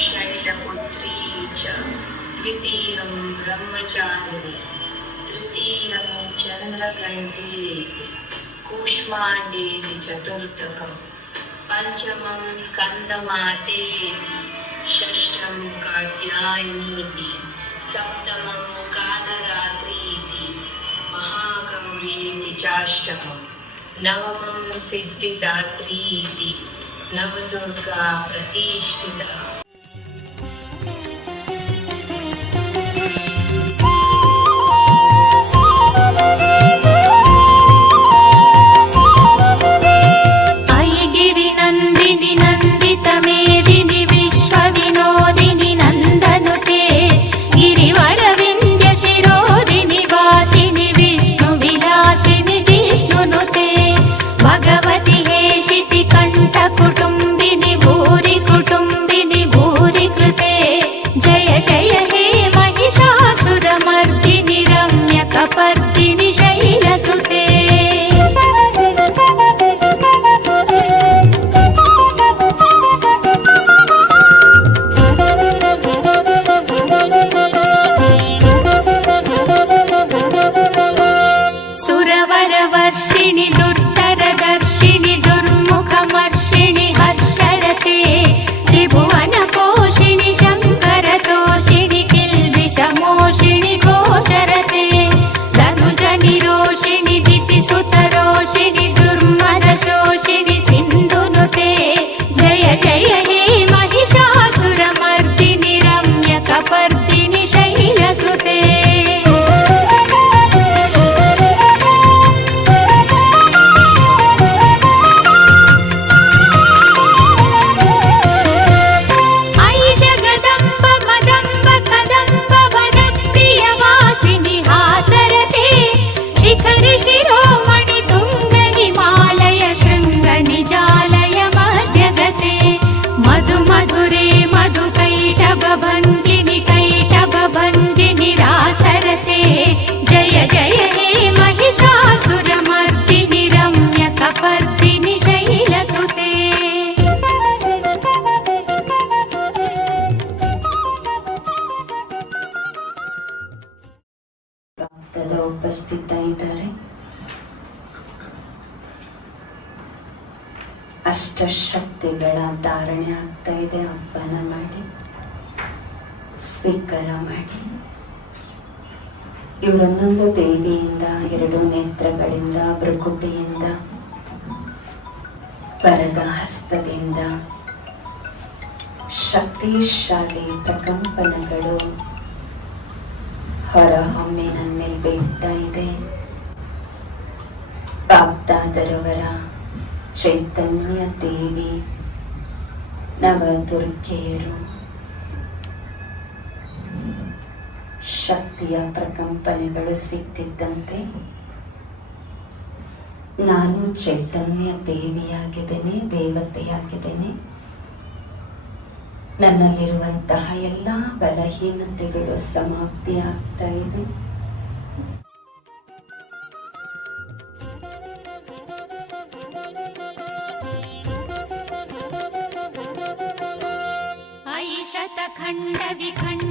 शैलपुत्री च द्वितीयं ब्रह्मचारिणी तृतीयं चन्द्रघण्टेति कूष्माण्डेति चतुर्थकम् पञ्चमं स्कन्दमातेति षष्ठं कात्यायनीति सप्तमं कालरात्रीति महागौरीति चाष्टमम्, नवमं सिद्धिदात्रीति नवदुर्गा प्रतिष्ठिता ഹർഷിണി ಅಷ್ಟಶಕ್ತಿಗಳ ಧಾರಣೆ ಆಗ್ತಾ ಇದೆ. ಅಪ್ಪನ ಮಾಡಿ ಸ್ವೀಕಾರ ಮಾಡಿ. ಇವರೊಂದೊಂದು ದೇವಿಯಿಂದ, ಎರಡು ನೇತ್ರಗಳಿಂದ ಬ್ರಕುಟಿಯಿಂದ ಪರದ ಹಸ್ತದಿಂದ, ಶಕ್ತಿಶಾಲಿ ಪ್ರಕಂಪನಗಳು ಹೊರಹೊಮ್ಮೆ ನನ್ನ ಮೇಲೆ ಬೀಳ್ತಾ ಇದೆ. ಬಾಪ್ದಾದರವರ ಚೈತನ್ಯ ದೇವಿ ನವದುರ್ಗೆಯರು. ಶಕ್ತಿಯ ಪ್ರಕಂಪನೆಗಳು ಸಿಗ್ತಿದ್ದಂತೆ ನಾನು ಚೈತನ್ಯ ದೇವಿಯಾಗಿದ್ದೇನೆ ದೇವತೆಯಾಗಿದ್ದೇನೆ. ನನ್ನಲ್ಲಿರುವಂತಹ ಎಲ್ಲ ಬಲಹೀನತೆಗಳು ಸಮಾಪ್ತಿ ಆಗ್ತಾ ಇದೆ ऐशतखण्ड विखण्डित